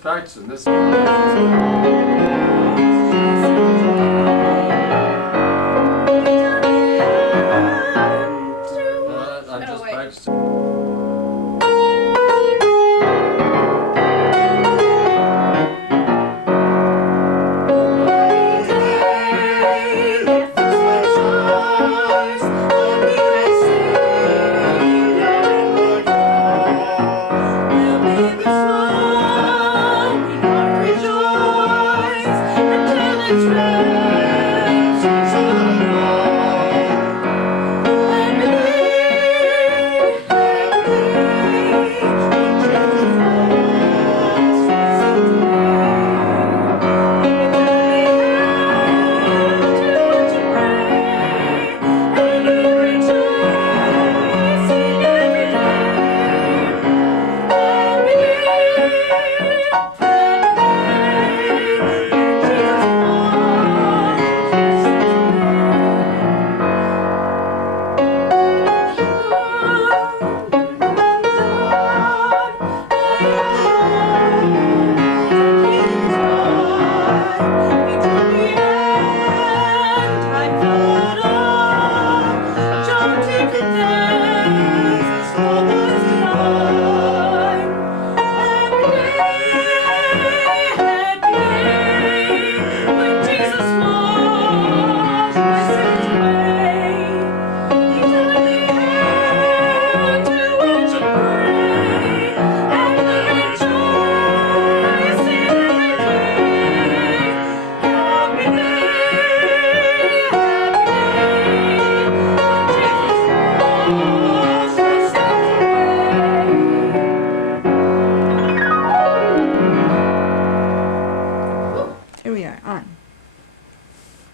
practicing this. I'm just practicing. Rejoice.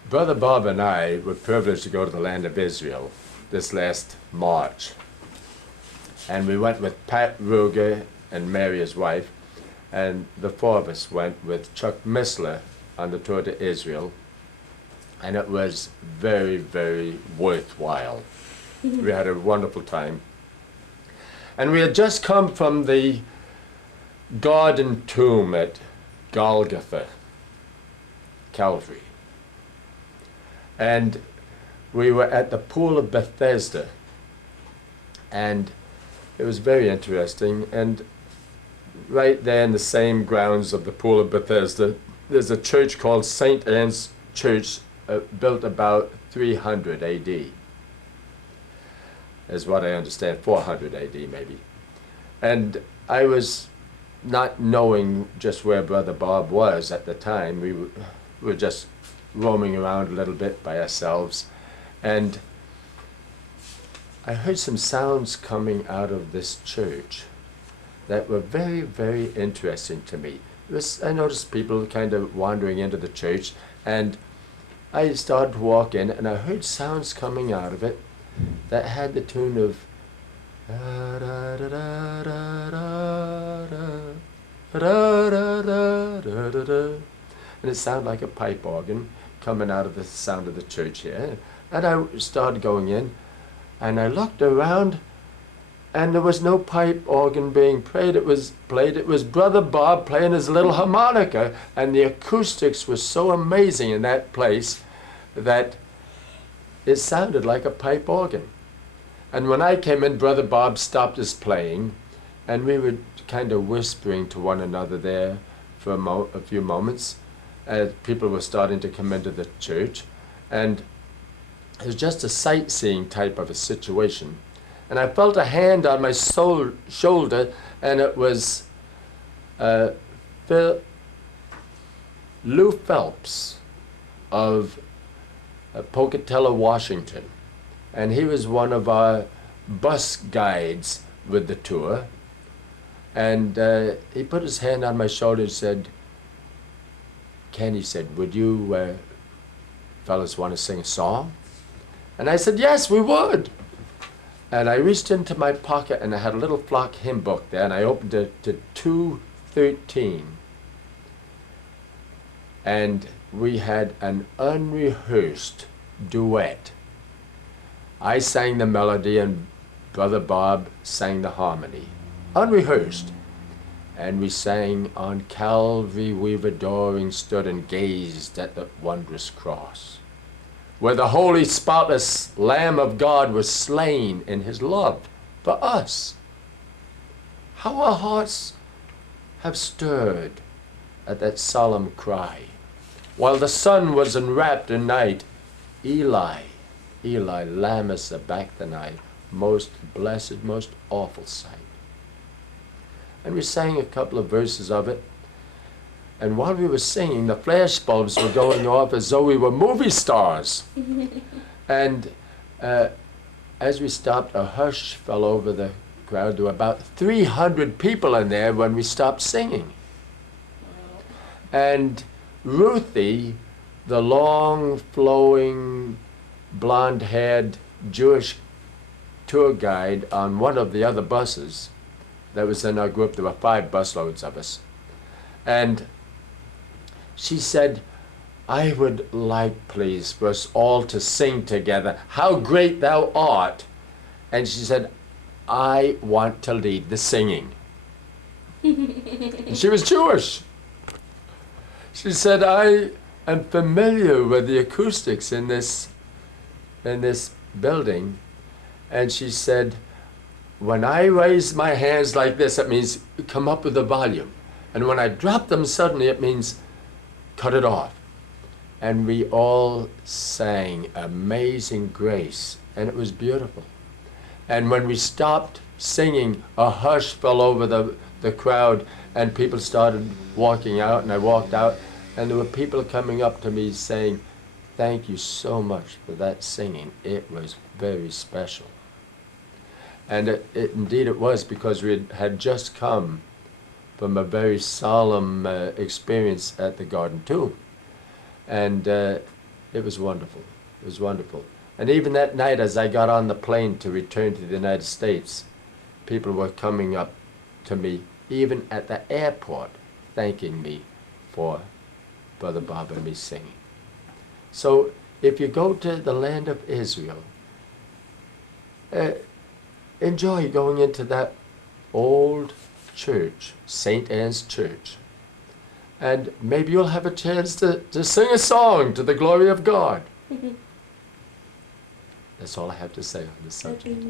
Brother Bob and I were privileged to go to the land of Israel this last March. And we went with Pat Ruger and Mary, his wife, and the four of us went with Chuck Missler on the tour to Israel. And it was very, very worthwhile. We had a wonderful time. And we had just come from the garden tomb at Golgotha, Calvary. And we were at the pool of Bethesda. And it was very interesting. And right there in the same grounds of the pool of Bethesda, there's a church called St. Anne's Church, built about 300 AD. Is what I understand, 400 AD maybe. And I was not knowing just where Brother Bob was at the time. We were just roaming around a little bit by ourselves. And I heard some sounds coming out of this church that were very, very interesting to me. I noticed people kind of wandering into the church, and I started to walk in, and I heard sounds coming out of it that had the tune of and it sounded like a pipe organ coming out of the sound of the church here. And I started going in, and I looked around, and there was no pipe organ being played. It was Brother Bob playing his little harmonica, and the acoustics were so amazing in that place that it sounded like a pipe organ. And when I came in, Brother Bob stopped his playing, and we were kind of whispering to one another there for a few moments as people were starting to come into the church. And it was just a sightseeing type of a situation. And I felt a hand on my shoulder, and it was Lou Phelps of Pocatello, Washington. And he was one of our bus guides with the tour. And he put his hand on my shoulder and said, "Ken," he said, "would you fellas want to sing a song?" And I said, "Yes, we would." And I reached into my pocket, and I had a little flock hymn book there, and I opened it to 213. And we had an unrehearsed duet. I sang the melody, and Brother Bob sang the harmony, unrehearsed. And we sang, "On Calvary we've adoring stood and gazed at the wondrous cross, where the holy, spotless Lamb of God was slain in his love for us." How our hearts have stirred at that solemn cry. While the sun was enwrapped in night, "Eli, Eli, lama sabachthani," most blessed, most awful sight. And we sang a couple of verses of it. And while we were singing, the flash bulbs were going off as though we were movie stars. And as we stopped, a hush fell over the crowd. There were about 300 people in there when we stopped singing. And Ruthie, the long, flowing, blonde-haired Jewish tour guide on one of the other buses that was in our group, there were 5 busloads of us. And she said, "I would like, please, for us all to sing together, 'How Great Thou Art.'" And she said, "I want to lead the singing." And she was Jewish. She said, "I am familiar with the acoustics in this building." And she said, "When I raise my hands like this, it means come up with the volume. And when I drop them suddenly, it means cut it off." And we all sang Amazing Grace, and it was beautiful. And when we stopped singing, a hush fell over the crowd, and people started walking out, and I walked out, and there were people coming up to me saying, "Thank you so much for that singing. It was very special." And indeed it was, because we had just come from a very solemn experience at the Garden Tomb. And it It was wonderful. It was wonderful. And even that night as I got on the plane to return to the United States, people were coming up to me, even at the airport, thanking me for Brother Bob and me singing. So if you go to the land of Israel, enjoy going into that old church, St. Anne's Church. And maybe you'll have a chance to sing a song to the glory of God. That's all I have to say on this subject.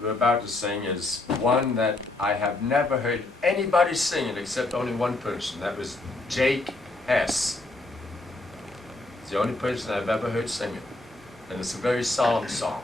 We're about to sing is one that I have never heard anybody sing it except only one person. That was Jake Hess. It's the only person I've ever heard sing it. And it's a very solemn song.